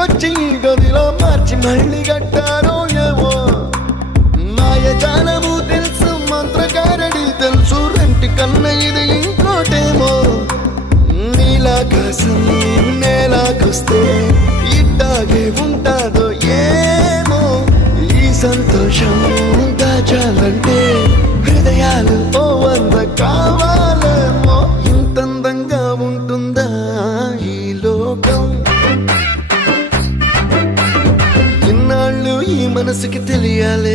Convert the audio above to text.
ఇంటికొచ్చి గదిలో మార్చి మళ్ళీ కట్టారో ఏమో మాయజాలము తెలుసు మంత్రకారడి తెలుసు రెంటి కన్న ఇది ఇంకోటేమో నీలాకాశం నేలాకొస్తే ఇట్టాగే ఉంటాదో ఏమో ఈ సంతోషం దాచాలంటే హృదయాలు ఓ వంద కావాలేమో ఇంతందంగా ఉంటుందా ఈ లోకం ఇన్నాళ్ళు ఈ మనసుకి తెలియాలే